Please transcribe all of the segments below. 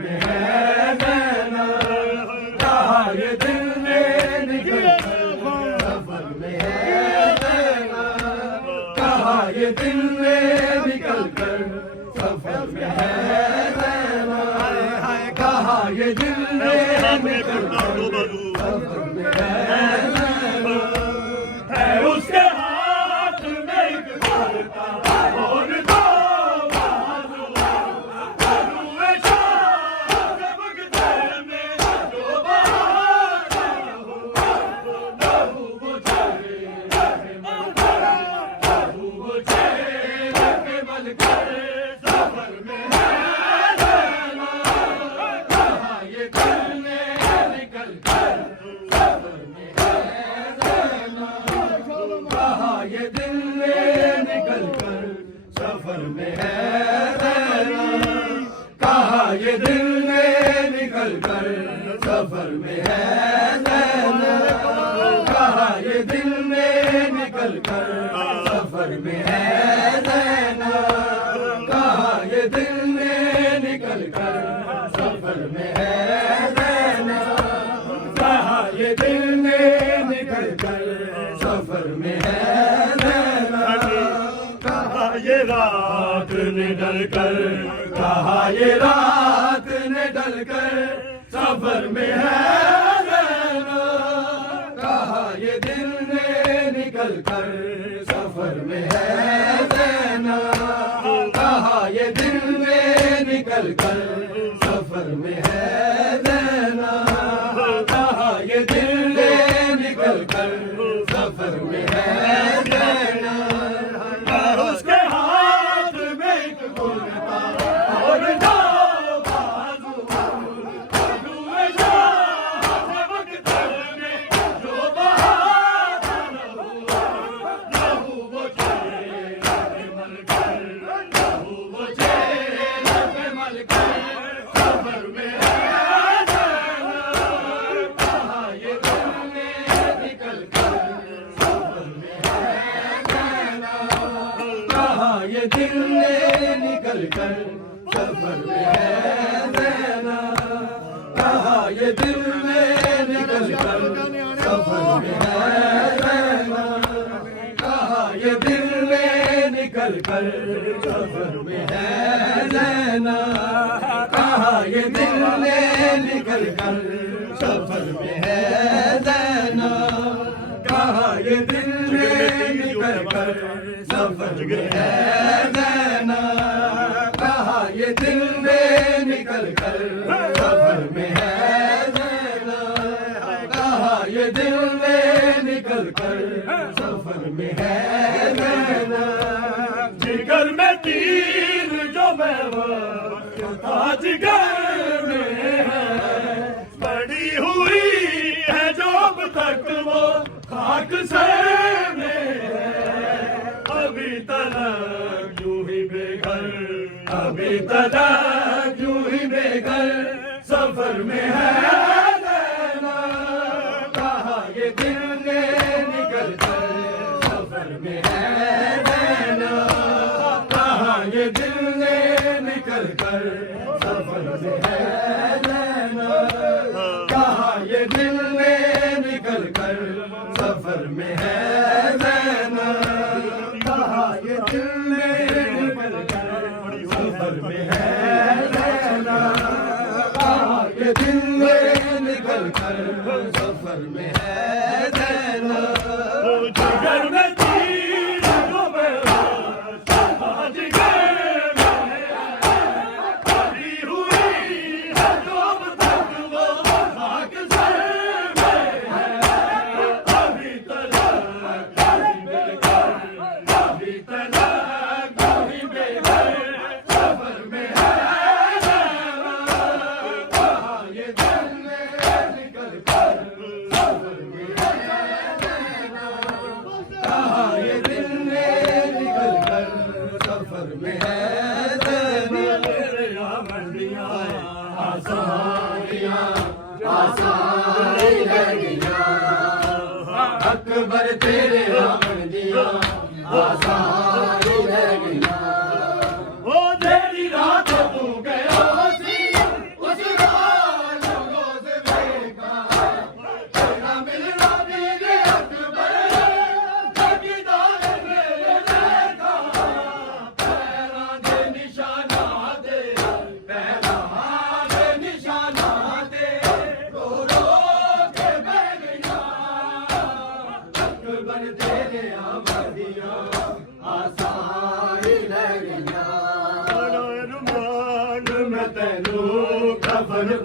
में है देना, कहा ये दिल ने निकल कर सफर में है देना, कहा ये दिल ने निकल कर सफर में है देना, कहा ये दिल ने निकल कर सफर में है देना, है उसके हाथ में एक करता और दो बाजू, करूए शाह बगदे में जो बहाता हो, लहू वो चेहरे के मलकर, लहू वो चेहरे के मलकर सफर में है देना, कहा ये दिल ने निकल कर सफर में है देना, कहा ये दिल ने निकल कर सफर में है देना, कहा ये दिल ने निकल कर सफर में है देना, कहा ये दिल ने निकल कर सफर में है देना, कहा ये दिल ने निकल कर सफर में है देना, कहा ये दिल ने निकल कर सफर में है देना, कहा ये रात ने ढल कर, कहा ये रात ने ढल कर सफर में है देना, कहा ये दिल ने निकल कर सफर में है देना, कहा ये दिल ने निकल कर सफर में है देना, कहा ये दिल ने निकल कर सफर में है देना, उसके हाथ में एक गुलता और दो बाजू, करूए शाह बगदे में जो बहाता हो, लहू वो चेहरे के मलकर, लहू वो चेहरे के मलकर सफर में है देना, कहा ये दिल ने निकल कर सफर में है देना, कहा ये दिल ने निकल कर सफर में है देना, कहा ये दिल ने निकल कर सफर में है देना, कहा ये दिल ने निकल कर सफर में है देना, कहा ये दिल ने निकल कर सफर में है देना, कहा ये दिल ने निकल कर सफर में है देना, कहा ये दिल ने निकल कर सफर में है देना, कहा ये दिल ने निकल कर सफर में है देना, जिगर में तीर जो मैं था जिगर में है, पड़ी हुई है जो अब तक वो खाक से में है, अभी तक यूं ही बेघर, अभी तक यूं ही बेघर सफर में है देना, कहा ये दिल ने निकल कर सफर में है देना, कहा ये दिल ने निकल कर सफर में है देना, कहा ये दिल ने निकल कर सफर में है देना, कहा ये दिल ने निकल कर सफर में है देना, कहा ये दिल ने निकल कर सफर में है देना, जिगर में तीर जो मेरा था जिगर में पड़ी हुई है जो अब तक वो खाक से में है, अभी तक अभी बेघर, अभी तक अभी बेघर सफर में है देना, कहा ये दिल ने निकल कर सफर में है देना, कहा ये दिल ने निकल कर सफर में है देना, तेरे मंडियां आसानियां आसानी लगियां, अकबर तेरे मंडियां आसानी लगियां, ओ तेरी रात तू गया सी उस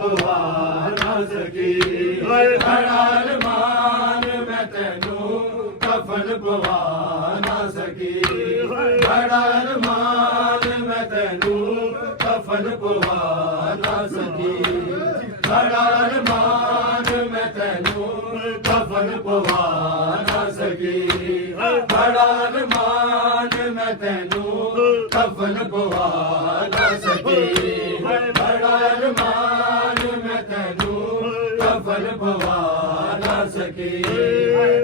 ਪਵਾ ਨਾ ਸਕੀ ਬੜਾ ਅਰਮਾਨ ਮੈਂ ਤੈਨੂੰ ਕਫਨ ਪਵਾ ਨਾ ਸਕੀ ਬੜਾ ਅਰਮਾਨ ਮੈਂ ਤੈਨੂੰ ਕਫਨ ਪਵਾ ਨਾ ਸਕੀ ਬੜਾ ਅਰਮਾਨ ਮੈਂ ਤੈਨੂੰ ਕਫਨ ਪਵਾ ਨਾ ਸਕੀ ਬੜਾ ਅਰਮਾਨ ਮੈਂ ਤੈਨੂੰ ਕਫਨ ਪਵਾ ਨਾ ਸਕੀ ਬੜਾ ਅਰਮਾਨ ਮੈਂ ਤੈਨੂੰ ਕਫਨ ਪਵਾ ਨਾ ਸਕੀ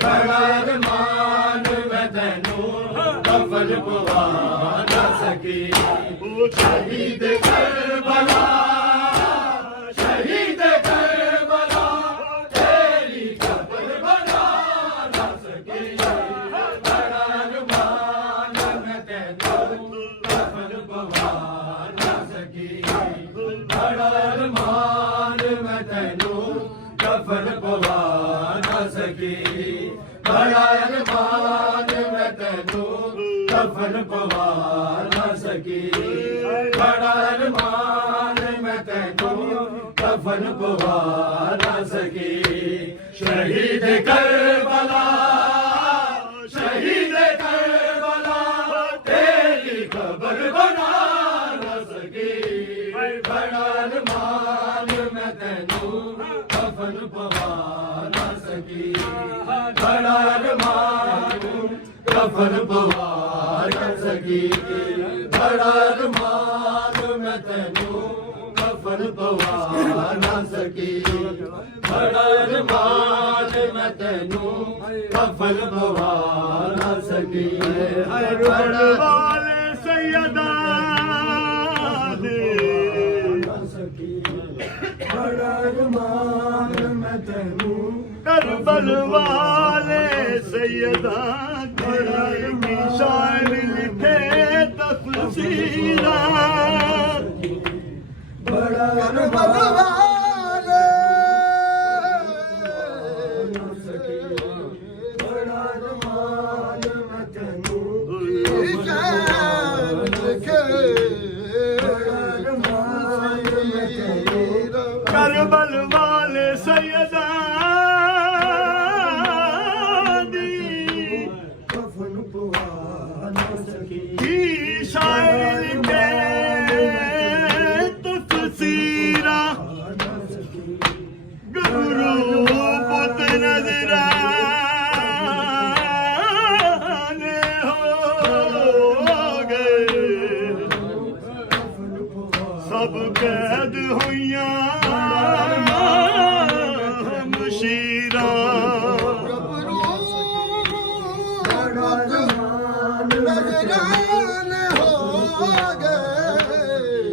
ਬੜਾ ਅਰਮਾਨ ਮੈਂ ਤੈਨੂੰ ਕਫਨ ਪਵਾ ਨਾ ਸਕੀ ਉਹ ਸ਼ਹੀਦ ਕਰਬਲਾ ਸ਼ਹੀਦ ਕਰਬਲਾ ਤੇਰੀ ਕਬਰ ਬਣਾ ਨਾ ਸਕੀ ਬੜਾ ਅਰਮਾਨ ਮੈਂ ਤੈਨੂੰ ਕਫਨ ਪਵਾ ਨਾ ਸਕੀ ਬੜਾ ਅਰਮਾਨ ਮੈਂ ਤੈਨੂੰ ਕਫਨ ਪਵਾ ਨਾ ਸਕੀ ਬੜਾ ਅਰਮਾਨ ਮੈਂ ਤੈਨੂੰ ਕਫਨ ਪਵਾ ਨਾ ਸਕੀ ਬੜਾ ਅਰਮਾਨ ਮੈਂ ਤੈਨੂੰ ਕਫਨ ਪਵਾ ਨਾ ਸਕੀ ਸ਼ਹੀਦ ਕਰਬਲਾ ਸ਼ਹੀਦ ਕਰਬਲਾ ਤੇਰੀ ਕਬਰ ਬਣਾ ਨਾ ਸਕੀ ਬੜਾ ਅਰਮਾਨ ਮੈਂ ਤੈਨੂੰ ਕਫਨ ਪਵਾ ਨਾ ਸਕੀ ਬੜਾ ਅਰਮਾਨ ਕਫਨ ਪਵਾ ਨਾ ਸਕੀ ਬੜਾ ਅਰਮਾਨ ਮੈਂ ਤੈਨੂੰ ਕਫਨ ਪਵਾ ਨਾ ਸਕੀ ਬੜਾ ਅਰਮਾਨ ਮੈਂ ਤੈਨੂੰ ਕਫਨ ਪਵਾ ਨਾ ਸਕੀ ਬੜਾ ਵਾਲੇ ਸੈਯਦਾਂ ਦੇ ਨਾ ਸਕੀ ਬੜਾ ਅਰਮਾਨ ਮੈਂ ਤੈਨੂੰ ਕਰਬਲ ਵਾਲੇ ਸੈਯਦਾਂ ਦੇ ਸ਼ਾਇਰ ਲਿਖੇ ਤਫਸੀਰਾਂ ਬੜਾ ਕਰਬਲ ਵਾਲੇ ਨਾ ਸਕੀ ਬੜਾ ਅਰਮਾਨ ਮੈਂ ਤੈਨੂੰ ਸ਼ਾਇਰ ਲਿਖੇ ਕਰਬਲ ਵਾਲੇ ਸੈਯਦਾਂ ਦੀ ਕਫਨ ਪਵਾ ਨਾ ਸਕੀ ਕੀ ਸ਼ਾਇਰ ਲਿਖੇ ਤਫਸੀਰਾਂ ਨਾ ਸਕੀ ਗੁਰੂ ਪੁੱਤ ਨਜ਼ਰਾਨੇ ਹੋ ਗਏ ਕਫਨ ਪਵਾ ਸਭ ਕੈਦ ਹੋਈਆਂ ਮਸ਼ੀਰਾਂ ਬੜਾ ਅਰਮਾਨ ਨਜ਼ਰਾਨੇ ਹੋ ਗਏ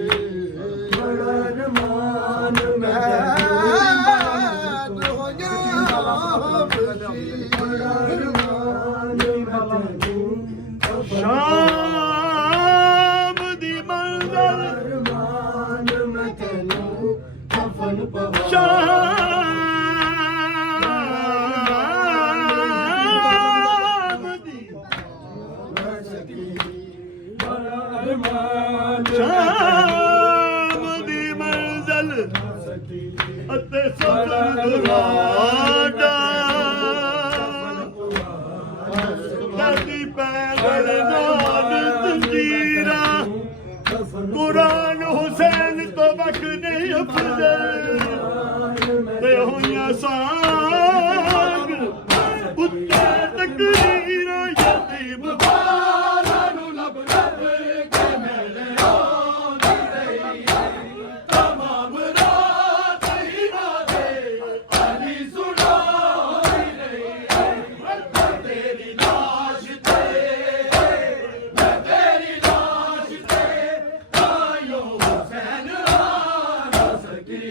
ਬੜਾ ਅਰਮਾਨ ਮੈਂ ਕੈਦ ਹੋਈਆਂ ਬੜਾ ਅਰਮਾਨ ਮੈਂ ਤੈਨੂੰ ਸ਼ਾਮ ਦੀ ਮੰਜ਼ਲ ਅਰਮਾਨ ਮੈਂ ਤੈਨੂੰ ਕਫਨ ਪਵਾ ਸ਼ਾਮ ਦੀ ਨਾ ਸਕੀ ਬੜਾ ਅਰਮਾਨ ਸ਼ਾਮ ਦੀ ਮੰਜ਼ਲ ਨਾ ਸਕੀ ਅਤੇ ਸਫਰ ਦੁਰਾਡਾ ਦਾਦੀ ਪੈਦਲ ਨਾਲ ਤੰਜੀਰਾਂ ਕੁਰਾਨ ਹੁਸੈਨ ਤੋਂ ਬਖ ਨਹੀਂ ਅਫਜ਼ਲ ਤੇ ਹੋਈਆਂ ਸਾਗ ਉੱਤੇ ਤਕਰੀਰਾਂ ਯਤੀਮ ਬਾਰਾਂ ਨੂੰ ਲੱਭ ਲੱਭ ਕੇ ਮਿਲੇ ਆਉਂਦੀ ਰਹੀ ਤਮਾਮ ਰਾਤ ਹੀ ਰਾਤੇ ਅਲੀ ਸੁਣਾਉਂਦੀ ਰਹੀ ਤੇਰੀ ਲਾਸ਼ ਤੇ ਮੈਂ ਤੇਰੀ ਲਾਸ਼ ਤੇ ਆਇਓ ਹੁਸੈਨ ਆ ਨਾ ਸਕੀ